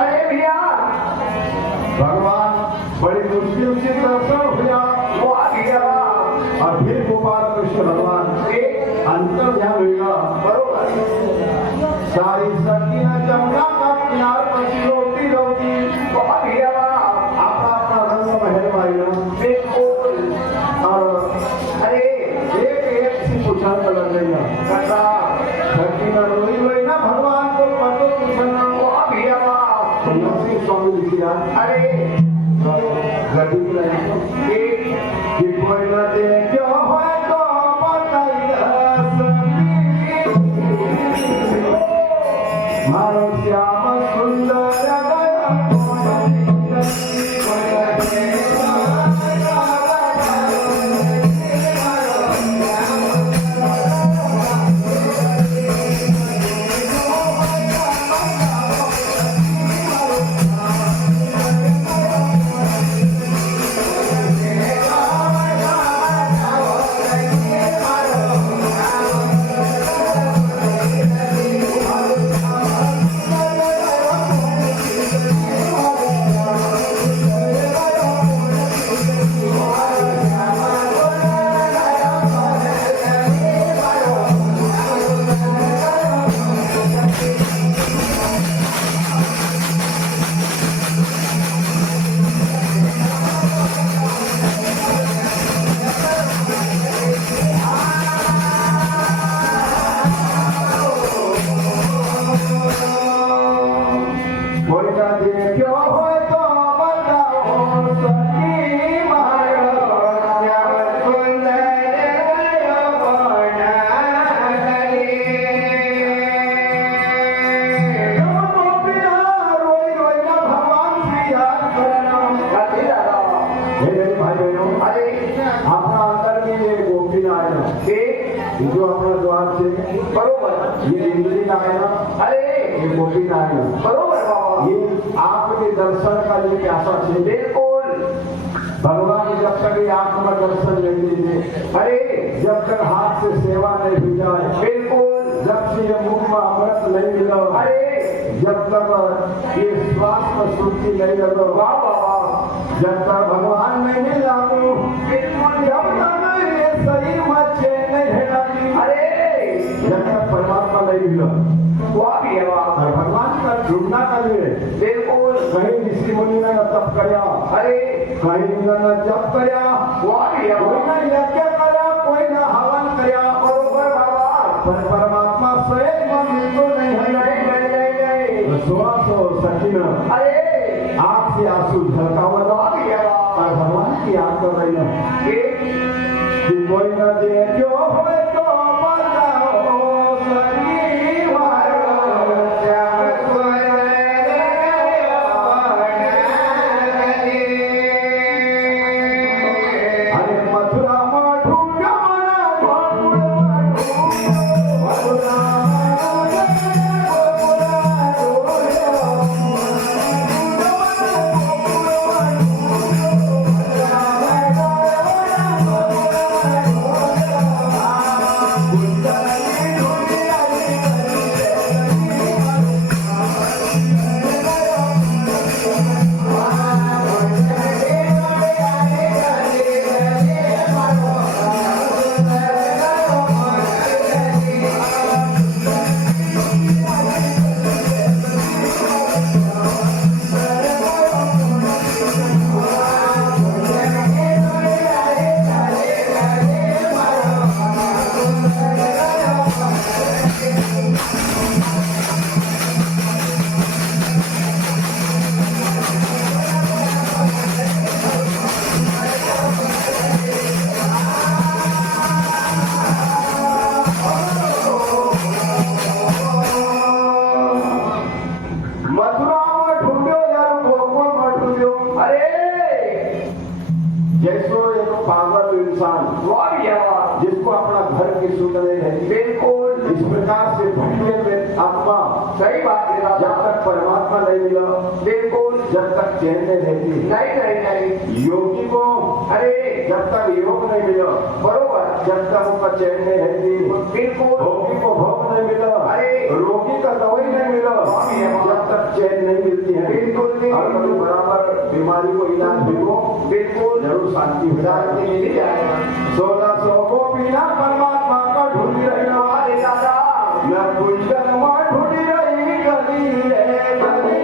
अरे भैया भगवान बड़ी मुश्किल से दर्शन हुआ वो आ गया और फिर गोपाल कृष्ण भगवान एक अंतर ध्यान हुआ। बरोबर सारी सकीना जमुना का किनार पर रोती रोती वो आ गया अपना अपना रंग महल माया बिल्कुल और अरे एक सी पूछा लग रही है कसा सकीना रोई रोई ना भगवान को पतो पूछना वो आ गया नरसिंह स्वामी लिखिया अरे गति एक कि कोई न देखो है तो मारो श्याम सुंदर कोई न देखो है तो बताओ सखी मारो श्याम सुंदर रोई रोई ना भगवान से याद करना। गति दादा हे मेरे भाई बहनों, अरे अपना अंदर में ये गोपी ना आए ना, एक ये जो अपना द्वार से बरोबर ये इंद्री ना आए ना, अरे ये गोपी ना आए ना, बरोबर बाबा ये आपके दर्शन का लिए प्यासा छे। बिल्कुल भगवान जब तक ये आंख में दर्शन नहीं दीजिए, अरे जब तक हाथ से सेवा नहीं हो जाए, बिल्कुल जब से ये मुख में अमृत नहीं मिला, अरे जब तक ये श्वास में सुर्ती नहीं लगा, वाह बाबा जब तक भगवान नहीं मिल लागू, बिल्कुल जब तक ये शरीर में चैन नहीं है लगी, अरे जब तक परमात्मा नहीं मिला। वो आ गया और भगवान का ढूंढना कर लिए बिल्कुल कहीं ऋषि मुनि ने न तप करया, अरे कहीं न जप करया, वो आ गया कोई न यज्ञ करया, कोई न हवन करया, बरोबर बाबा पर परमात्मा स्वयं में मिलतो नहीं है। नहीं सो सकीना अरे आंख से आंसू झलकावा वो आ गया और भगवान की याद कर रही है एक कि कोई न देखो होए तो बताओ सखी मारो श्याम सुंदर अरे मथुरा में ढूंढो मथुरा जैसो एक पागल इंसान जिसको अपना घर की सुध नहीं है, बिल्कुल इस प्रकार से भटके में आत्मा सही बात है जब तक परमात्मा नहीं मिला, बिल्कुल जब तक चैन नहीं रहती। नहीं योगी को अरे जब तक योग नहीं मिला, बरोबर जब तक उनका चैन नहीं रहती, बिल्कुल भोगी को भोग चैन नहीं मिलती है, बिल्कुल नहीं। और कभी बराबर बीमारी को इलाज भी हो, बिल्कुल जरूर शांति हो शांति जाती मिल जाएगा। 1600 को बिना परमात्मा का ढूंढ रही हमारे दादा मैं गुंजन में ढूंढ रही गली है गली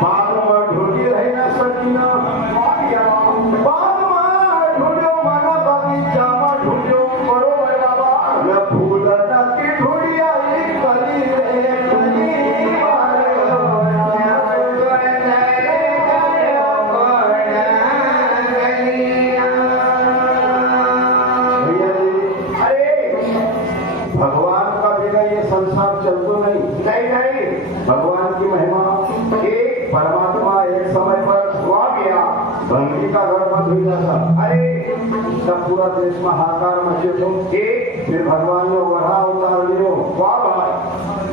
बाग में ढूंढी रही न सकीना, बाग में ढूंढो माना बगीचा में ढूंढो बरोबर बाबा मैं फूल की ढूंढी आई गली रे गली भैया जी, अरे भगवान का बिना ये संसार चलतो नहीं। नहीं नहीं भगवान की महिमा, एक परमात्मा एक समय पर हुआ गया। भंगी का घर बंद हो जाता, अरे तब पूरा देश में हाहाकार मचे तो एक फिर भगवान ने वरा उतार लियो वाह भाई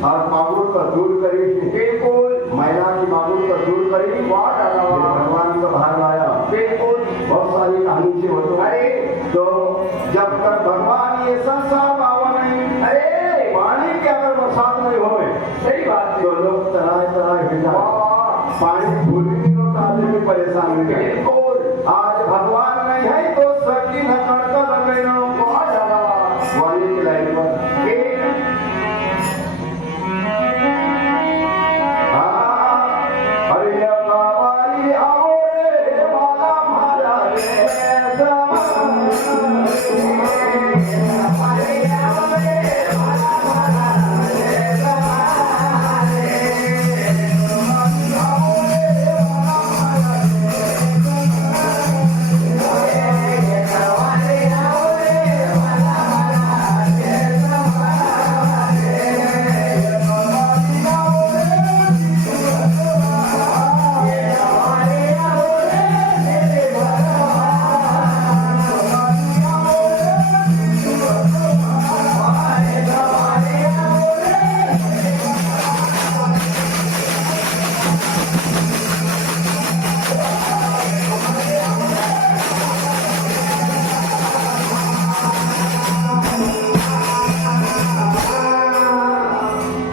और बाबुल का दूर करी, बिल्कुल महिला की बाबुल का दूर करी, वाह दादा फिर वाह भगवान को बाहर लाया। बिल्कुल बहुत सारी कहानी से होते अरे तो जब तक भगवान ये संसार बाबा नहीं, अरे पानी के अगर बरसात नहीं हो सही बात है। तो लोग तरह हिजा वाह पानी भूल भी होता, आदमी भी परेशान हो गए। बिल्कुल आज भगवान नहीं है तो सकी न कड़का लगे ना वाह दादा वाह वाली की लाइन पर एक अरे बाबारी आओ रे वाला मारा रे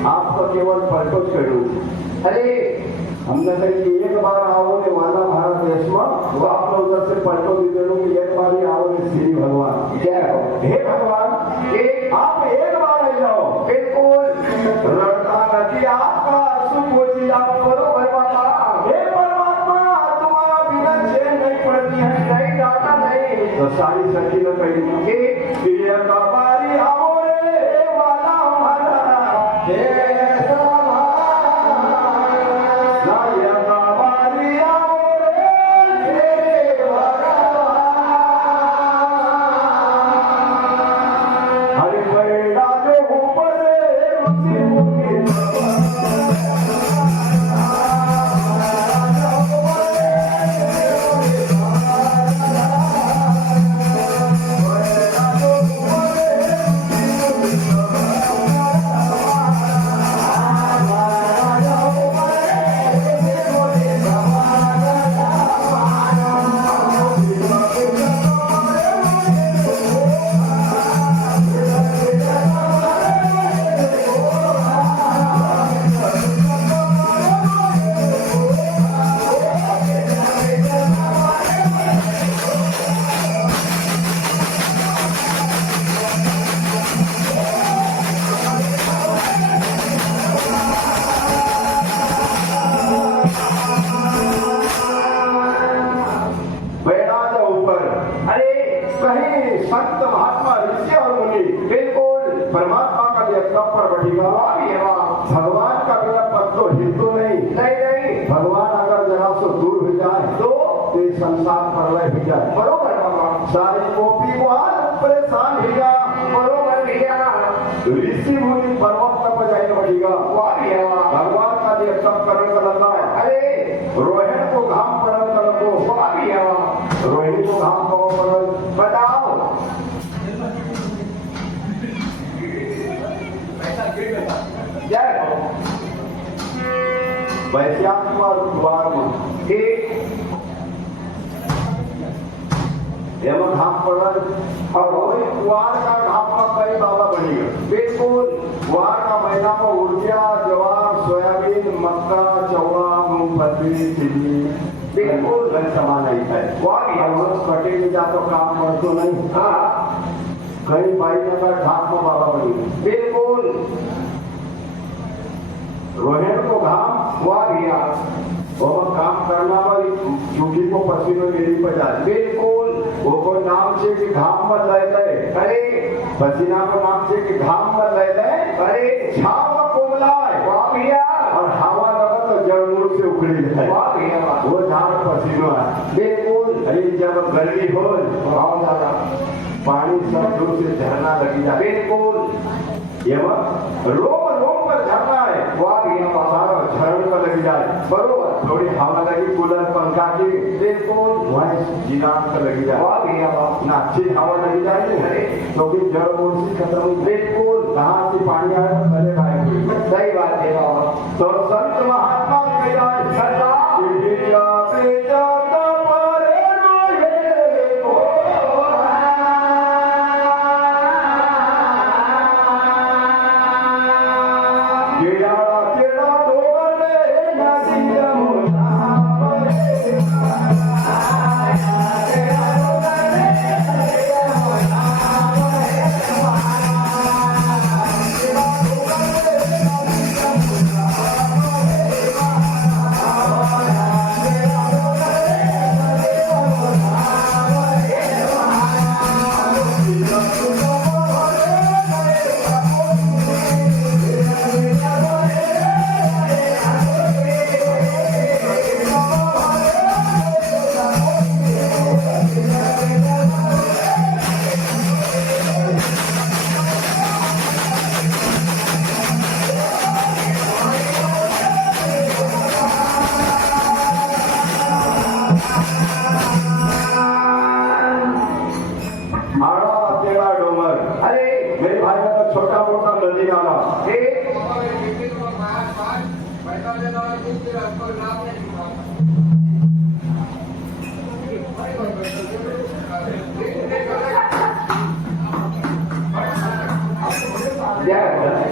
आपको केवल परकोच करू अरे हमने कही कि एक बार आओ ने वाला भारत देश में वो आप लोग उधर से पलटो भी दे कि एक बार ही आओ ने श्री भगवान जय हो हे भगवान एक आप एक बार आ जाओ बिल्कुल लड़का नदी आपका आंसू पोछी जाओ बरोबर बाबा हे परमात्मा तुम्हारा बिना चैन नहीं पड़ती है नहीं दादा नहीं तो सारी सखी ने कही एक एक बारी आओ रे वाला हमारा हे संत महात्मा ऋषि और मुनि बिल्कुल परमात्मा का लिए कब पर बढ़ेगा। भगवान का बिना पद तो हिंदू नहीं नहीं भगवान अगर जरा से दूर हो जाए तो ये संसार प्रलय हो जाए। बरोबर बाबा सारी कॉपी को परेशान हो जा बरोबर भैया ऋषि मुनि पर्वत तक जाए बढ़ेगा। भगवान का लिए कब करण करना अरे रोहिणी को घाम पड़न कर को रोहिणी को घाम कब पड़न बताओ। वैश्याम द्वार में एक घाम पड़ल और वही कुआर का घाम में कई बाबा बनी गए। बिल्कुल कुआर का महीना में उर्जा, ज्वार, सोयाबीन, मक्का, चौड़ा, मूंगफली, तिल्ली बिल्कुल घर समान नहीं है। कटे में जा तो काम करतो नहीं। हाँ कहीं भाई नगर घाम में बाबा बनी गए। बिल्कुल रोहिण को घाम वाह भैया और काम करना पर चूटी को पसीनो मेरी पर जाए। बिल्कुल वो को नाम से कि घाम में ले ले, अरे पसीना को नाम से कि घाम में ले ले, अरे छाव में कोमलाए वाह भैया और हवा लगा तो जड़ मूल से उखड़ी जाए। वाह भैया वाह वो झाड़ पसीनो है। बिल्कुल अरे जब गर्मी हो बहुत ज्यादा पानी सब दूर से झरना लगी जाए। बिल्कुल एवं रोम रोम पर झरना है। वाह भैया वाह सारा झरण पर लगी जाए। बरोबर थोड़ी हवा लगी कूलर पंखा की बिल्कुल वहीं जीनान पर लगी जाए। वाह भैया वाह ना अच्छी हवा लगी जाए अरे क्योंकि जड़ मूल खत्म हुई। बिल्कुल कहाँ से पानी आया तो पहले आएंगे। सही बात है बाबा तो संत महात्मा कह जाए सरदार बिटिया बेटा तुम्हारे रोए को केड़ा केड़ा डोले नदी यमुना आड़ा तेरा डोंगर। अरे मेरे भाई का तो छोटा मोटा नदी नाला एक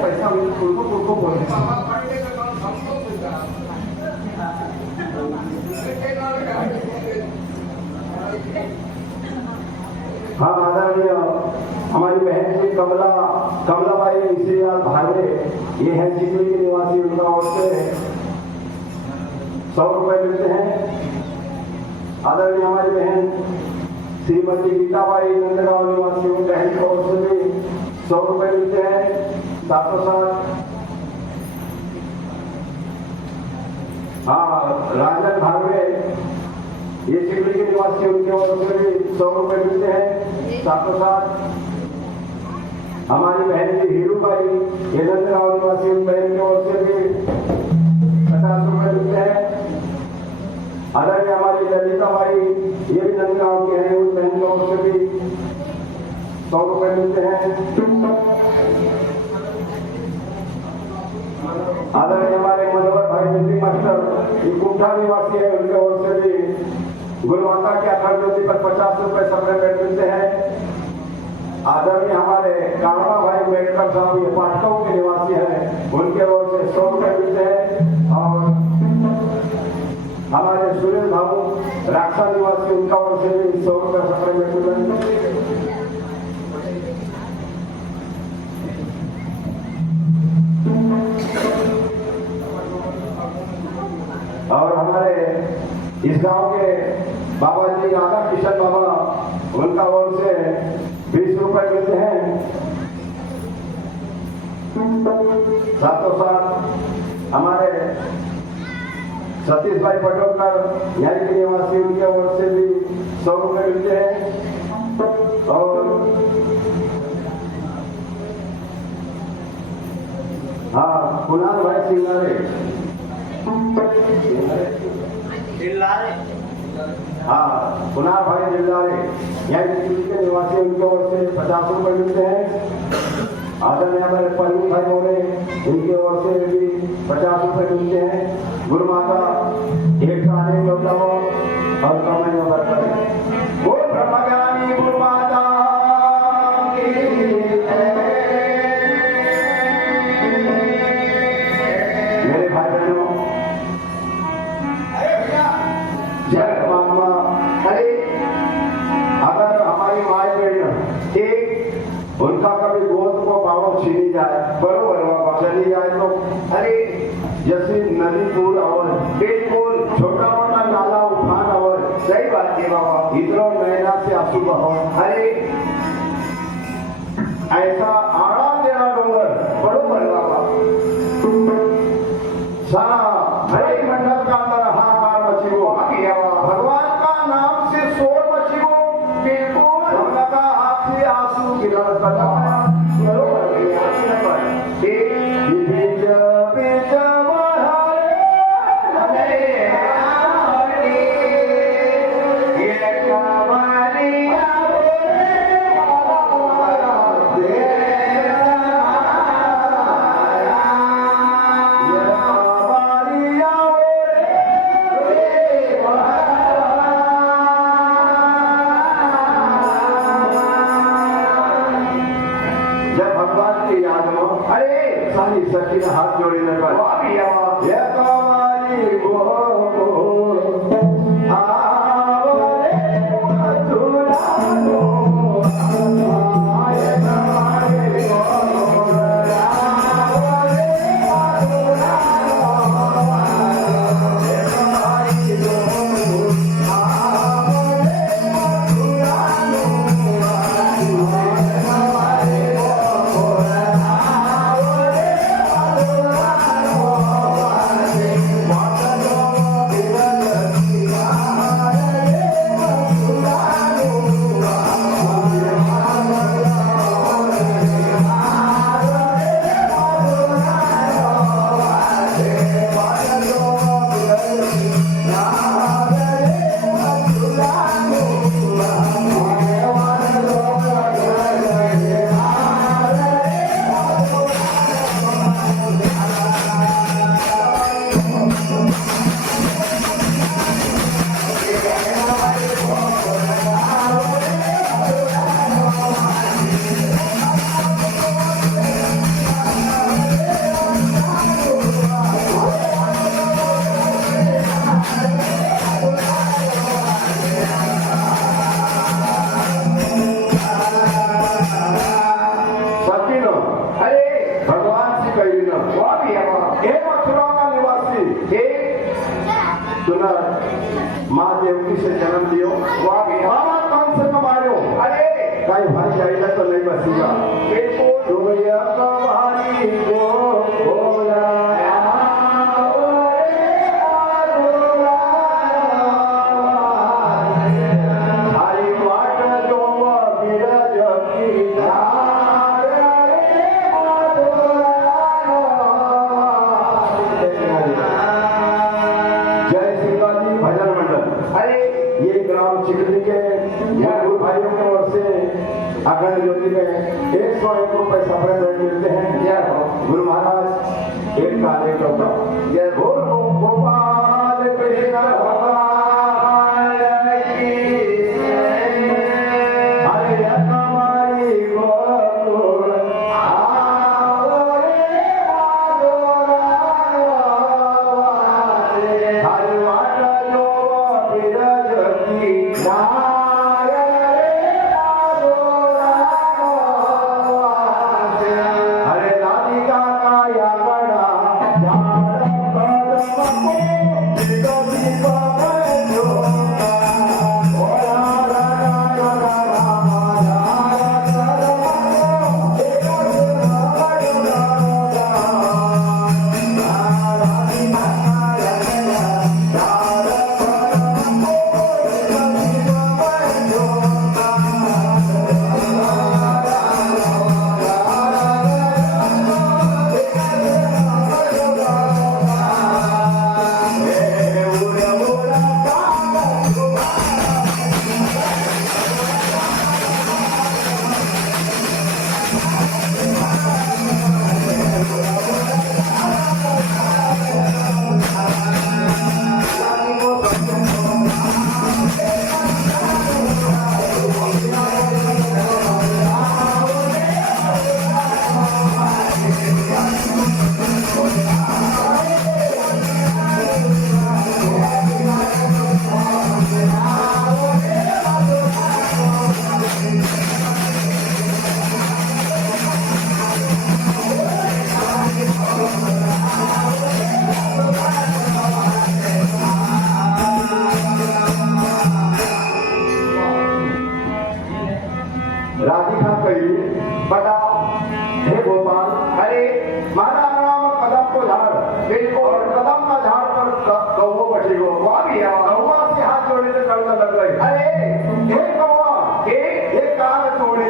पैसा उनको बोलते हाँ आदरणीय हमारी बहन जी कमलाबाई इसीलाल भाले ये है चिखली के निवासी। उनका ओर से 100 रुपए मिलते हैं। आदरणीय हमारी बहन श्रीमती गीताबाई नंदगांव निवासी उन बहन की ओर से भी 100 रुपए मिलते हैं। साथों साथ हाँ राजन भागवे ये चिखली के निवासी उनके ओर से भी 100 रुपए मिलते हैं। साथों साथ हमारी बहन जी हीरूबाई ये नंदगांव निवासी उन बहन की ओर से भी 50 रुपए मिलते हैं। आदरणीय हमारी ललिता बाई ये भी नंदगांव के हैं, उन बहन की ओर से भी 100 रुपए मिलते हैं। आदरणीय हमारे मनोहर भाई म्यूजिक मास्टर ये कुंठा निवासी है, उनके ओर से भी गुरुमाता के अखंड ज्योति पर 50 रुपए सप्लीमेंट मिलते हैं। आदरणीय हमारे काणवा भाई मेडकर साहब ये पाटगांव के निवासी हैं, उनके ओर से 100 रुपए मिलते हैं। और हमारे सुरेश बाबू राक्षा निवासी उनका ओर से भी 100 रुपए सप्लीमेंट मिलते हैं। और हमारे इस गांव के बाबा जी राधा किशन बाबा उनका ओर से 20 रुपए मिलते हैं। साथों साथ हमारे सतीश भाई पटोलकर यहीं के निवासी उनके ओर से भी 100 रुपए मिलते हैं। और हाँ कुणाल भाई सिंगारे हाँ कुणाल भाई जिल्लारे यहाँ के निवासी उनके ओर से 50 रुपए मिलते हैं। आदरणीय हमारे पन्नू भाई हो रहे उनके ओर से भी 50 रुपए मिलते हैं। गुरु माता एक आने और कमेंट नंबर पर बोल ब्रह्मज्ञानी गुरु माता ऐसा आराम देना डोंगर बरोबर बाबा सारा हरे मंडल का अंदर हाहाकार मची हो स्वामी देवा भगवान का नाम से शोर मची हो बिल्कुल हमने का आँख से आंसू गिरा कटाया बरोबर भैया ठीक बीच बीच बहारे जब भगवान की याद में अरे सारी सखी ने हाथ जोड़ी लगा स्वामी देवा ये कमाली गो आवरे मथुरानो आए कमाली गो आवरे मथुरानो ये कमाली गो आवरे मथुरानो सखीनो अरे भगवान से कही ना स्वामी देवा हे मथुरा का निवासी ठीक तुला माँ देवकी से जन्म दियो स्वामी देवा बाबा कौन से कमायो अरे कहीं भाई जाएगा तो नहीं बसीगा बिल्कुल तुम ये कमारी को बोला हरी वाट जो बिरज की धार जय श्री काली भजन मंडल अरे ये ग्राम चिकनी के गुरु भाइयों की ओर से अखंड ज्योति में 101 रुपए सप्रेमेंट मिलते हैं जय हो गुरु महाराज एक काले टोपा जय हो गोपाल कृष्ण भगवान की हरे हमारी गोकुल आवरे हरे वाट जो बिरज की धार हरे राधिका का या बड़ा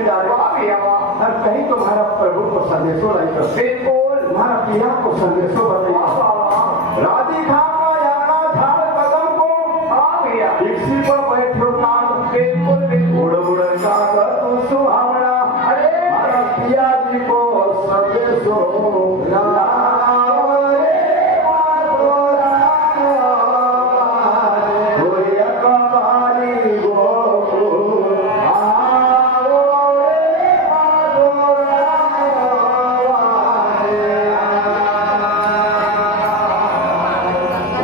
मिल जाए। वाह भैया वाह। और कहीं तुम्हारा प्रभु को संदेशो नहीं कर, बिल्कुल। तुम्हारा पिया को संदेशो वाह बताइए। वाह वाह। राधिका का याना झाड़ कदम को, हाँ भैया। इसी पर बैठो कान, बिल्कुल बिल्कुल। उड़ उड़ का तू सुहावना। अरे हमारा पिया जी को संदेशो लाओ रे माधोरा, कोई अकबारी गोकुल आओ रे माधोरा।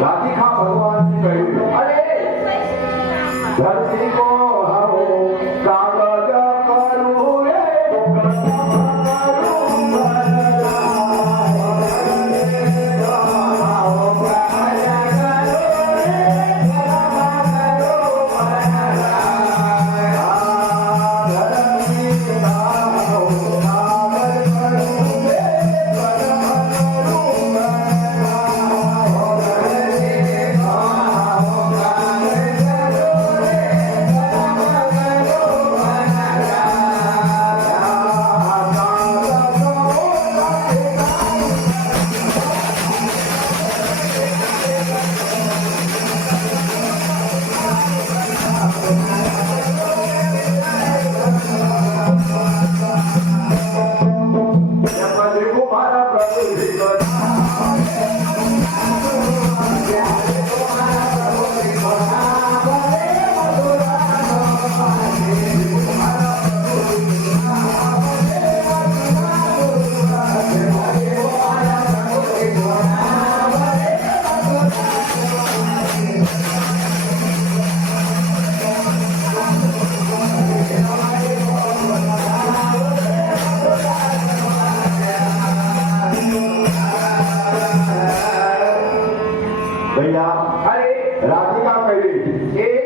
राधिका भगवान की कही, अरे धरती को हरो कागज करू रे, तुम्हारा प्रभु भैया। अरे राधिका कही, एक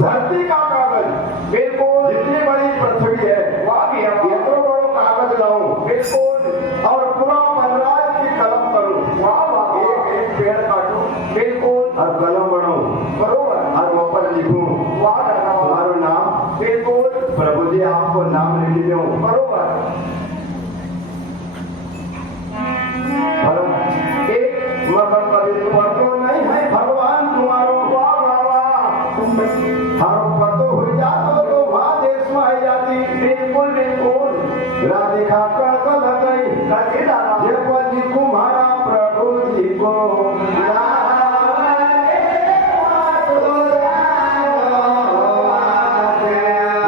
धरती का कागज, बिल्कुल। जितनी बड़ी पृथ्वी है, वाह भैया वाह। इतना बड़ो कागज लाऊं बिल्कुल। और पूरा वनराज की कलम करूं, वाह वाह वाह। एक एक पेड़ काटूं बिल्कुल और कलम बनाऊं बरोबर। और वो पर लिखूं वाह दादा वाह। तुम्हारा नाम, बिल्कुल प्रभु जी आपको नाम लिख दूं। बरोबर। एक मगर पवित्र तो नहीं है भगवान तुम्हारो, वाह वाह वाह। हर पतो हो जातो तो वहाँ देश में आई जाती। बिल्कुल बिल्कुल। राधिका कड़कल गई, कैसे दादा? ये पति तुम्हारा प्रभु जी को लाओ रे माधोरा,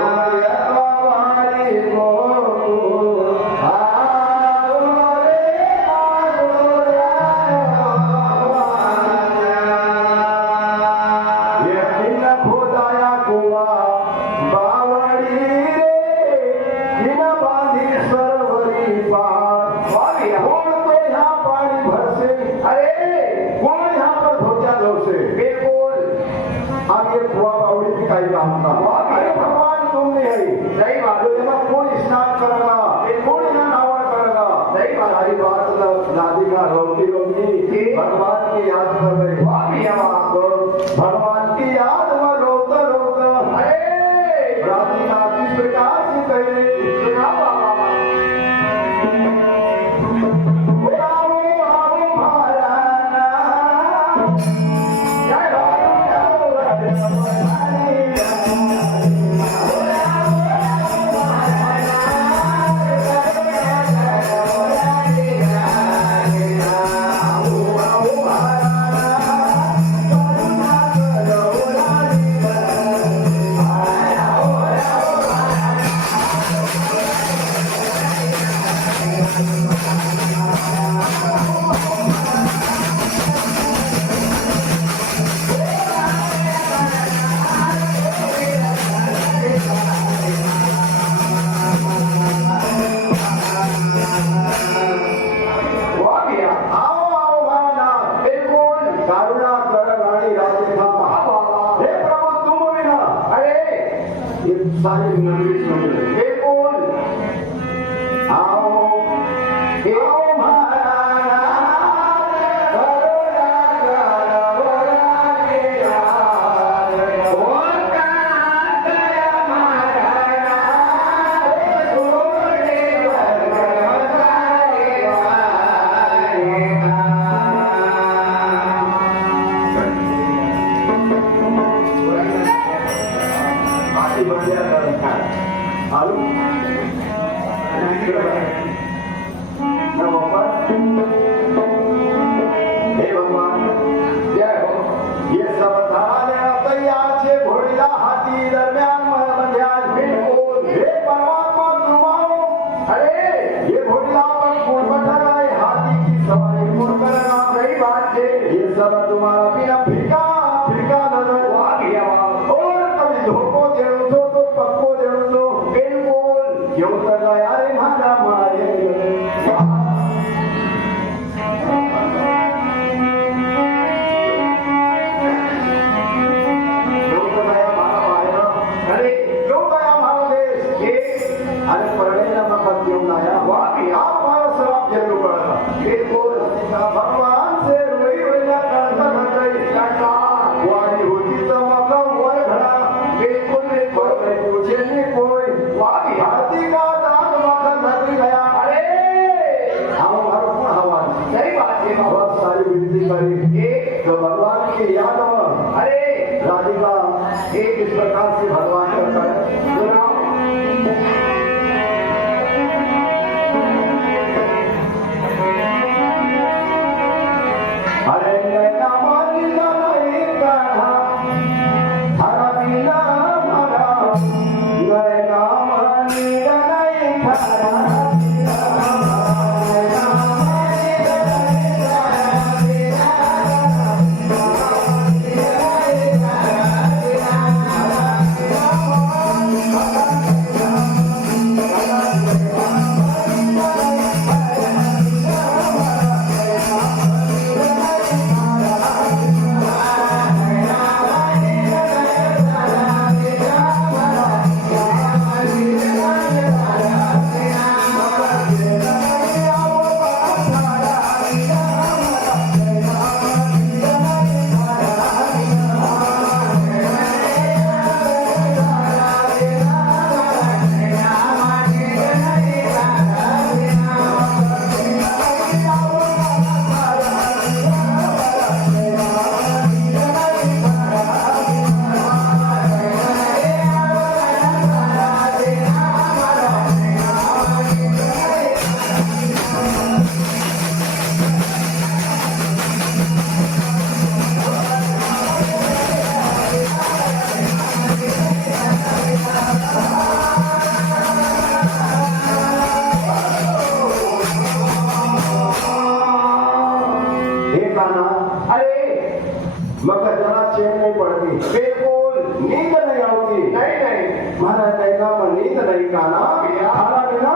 कोई अकबारी गोकुल आओ रे माधोरा। ये किन खोदाया कुआ बावड़ी रे, किन बांधी सरोवरी पार। वाह भैया। कौन तो यहाँ पानी भर से, अरे कौन यहाँ पर धोचा दो से। बिल्कुल अब ये कुआ बावड़ी की काई काम था। अरे भगवान तुम नहीं है, सही बात तो यहाँ कौन स्नान करेगा, कौन यहाँ नावन करेगा। सही बात। सारी बात राधिका रोती रोती भगवान की याद कर रही। वाह भैया वाह। तो भगवान की याद में रोता रोता अरे राधिका किस प्रकार से कहे, सुना बाबा। आओ आओ महाराना, जय वाह भैया। आओ आओ महाराना, बिल्कुल करुणा कर रानी राधिका। वाह वाह वाह। हे प्रभु तुम बिना अरे ये सारी मंदिर सुन ले। बिल्कुल आओ आओ महाराना, करुणा कर रानी। और का गया महाराणा ती बंड्या आलू ना बाबा हे भगवान जय हो ये सब धाने तैयार छे घोड़िया हाथी दरम्यान बंध्या बिल्कुल हे परमात्मा तुम्हारो अरे ये घोड़िया पर कौन बैठा है हाथी की सवारी कौन करेगा सही बात है ये सब तुम्हारा बिना फिरका फिरका नजर वाह भैया वाह और कभी धोको देणो तो पक्को देणो बिल्कुल क्यों तक यारे मारा मारे अरे क्यों गया हमारा देश अरे परड़े ना मत क्यों लाया वाह भैया आप हमारा शराब जरूर पड़ा बिल्कुल भगवान से रोई रोईला करता घटई काका वारी होती तो मका वर घड़ा बिल्कुल बिल्कुल पर पूछे नहीं कोई वाह भैया हाथी का दांत मका धर गया अरे हम हर कौन हवा सही बात है बाबा बहुत सारी विनती करी एक तो भगवान की याद में अरे राधिका एक इस प्रकार से भगवान करता है सुनाओ अरे नैना मानिला नहीं कान्हा थारा बिना हमारा नैना मानिला नहीं थारा बिना हमारा नैना मानिला नहीं थारा बिना मगर जरा चैन नहीं पड़ती बिल्कुल नींद नहीं आती नहीं मारा नैना में नींद नहीं काना खाना बिना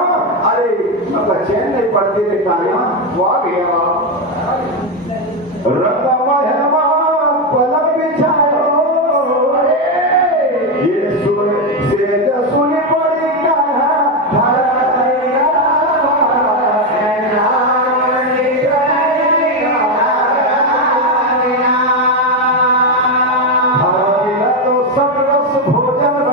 अरे मगर चैन नहीं पड़ती रे काना वाह भैया रंगा महलमा पलंग बिछायो ये सुन से सुन पड़ी काना धारा भोजन